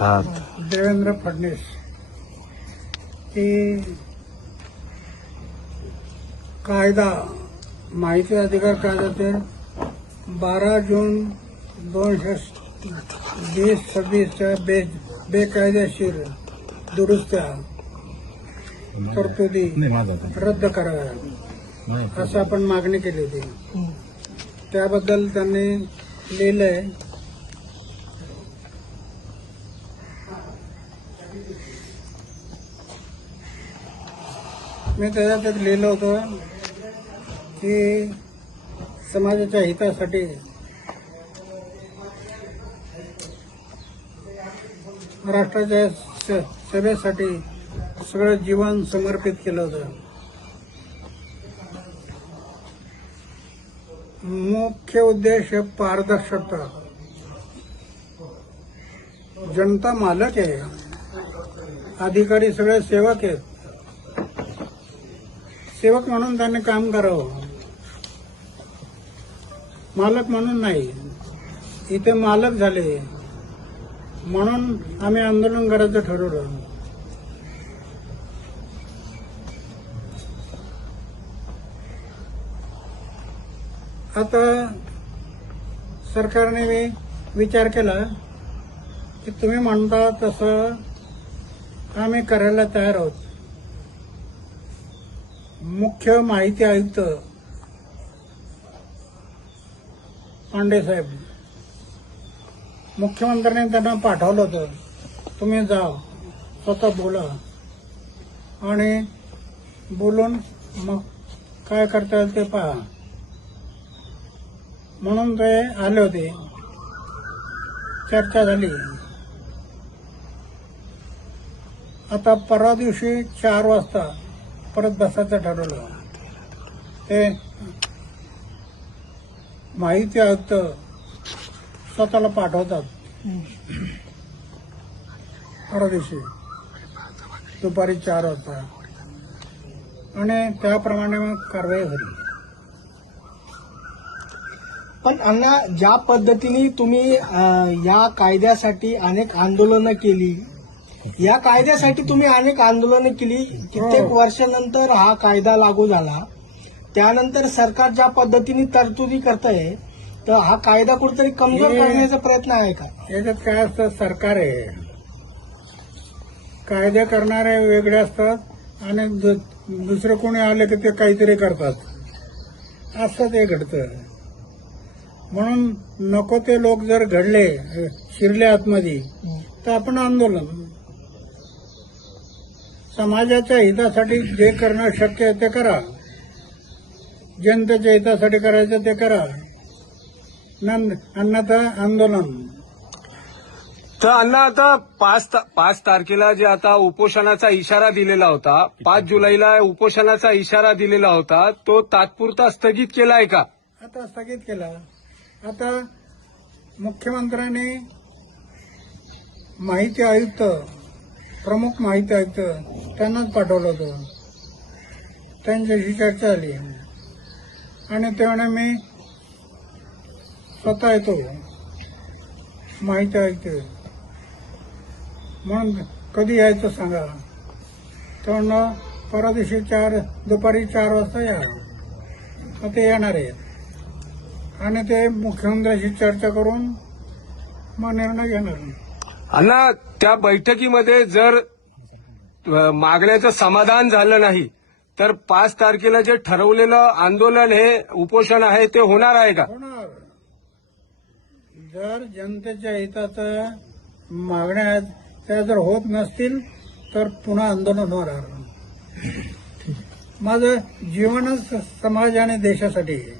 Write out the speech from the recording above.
देवेंद्र फडणवीस की कायदा माहिती अधिकार कायद्यातील 12 जून 2020-26च्या बेकायदेशीर दुरुस्त्या तरतुदी रद्द कराव्या असं आपण मागणी केली होती. त्याबद्दल त्यांनी लिहिलंय, मी त्याच्यात लिहिलं होतं की समाजाच्या हितासाठी राष्ट्राच्या सेवेसाठी सगळं जीवन समर्पित केलं होतं. मुख्य उद्देश पारदर्शकता. जनता मालक आहे, अधिकारी सगळे सेवक आहेत. सेवक म्हणून त्यांनी काम करावं, मालक म्हणून नाही. इथे मालक झाले म्हणून आम्ही आंदोलन करायचं ठरवलं. आता सरकारने विचार केला की तुम्ही म्हणता तसं आम्ही करायला तयार आहोत. मुख्य माहिती आयुक्त पांडे साहेब, मुख्यमंत्र्यांनी त्यांना पाठवलं होतं, तुम्ही जा स्वतः बोला आणि बोलून मग काय करता येईल ते पहा म्हणून ते आले होते. चर्चा झाली. आता परवा दिवशी 4 वाजता परत बसायचं ठरवलं. ते माहिती आयुक्त स्वतःला पाठवतात परवा दिवशी दुपारी 4 वाजता आणि त्याप्रमाणे मग कारवाई झाली. पण अण्णा, ज्या पद्धतीने तुम्ही या कायद्यासाठी अनेक आंदोलनं केली, या कायद्यासाठी तुम्ही अनेक आंदोलनं केली, कित्येक वर्षानंतर हा कायदा लागू झाला. त्यानंतर सरकार ज्या पद्धतीने तरतुदी करतंय, तर हा कायदा कुठेतरी कमजोर करण्याचा प्रयत्न आहे का? याच्यात काय असतं, सरकार आहे, कायदे करणारे वेगळे असतात आणि दुसरे कोणी आले की ते काहीतरी करतात, असं ते घडतं. म्हणून नको ते लोक जर घडले, शिरले आतमध्ये, तर आपण आंदोलन समाजाच्या हितासाठी जे करणं शक्य आहे ते करा. जनतेच्या हितासाठी करायचं ते करा, अन्यथा आंदोलन. तर अण्णा, आता 5 तारखेला जे आता उपोषणाचा इशारा दिलेला होता, 5 जुलैला उपोषणाचा इशारा दिलेला होता, तो तात्पुरता स्थगित केलाय का? आता स्थगित केला. आता मुख्यमंत्र्यांनी माहिती आयुक्त, प्रमुख माहिती आयुक्त त्यांनाच पाठवलं होतं. त्यांच्याशी चर्चा झाली आणि तेव्हा मी स्वतः येतो माहिती आयुक्त म्हणून, कधी यायचं सांगा. तेव्हा परवा दिवशी दुपारी 4 वाजता या. मग ते येणार आहेत आणि ते मुख्यमंत्र्यांशी चर्चा करून मग निर्णय घेणार. अण्णा, त्या बैठकीमध्ये जर मागण्याचं समाधान झालं नाही तर 5 तारखेला जे ठरवलेलं आंदोलन हे उपोषण आहे ते होणार आहे का? होणार. जर जनतेच्या हिताचं मागण्या आहेत त्या जर होत नसतील तर पुन्हा आंदोलन होणार. माझं जीवनच समाज आणि देशासाठी आहे.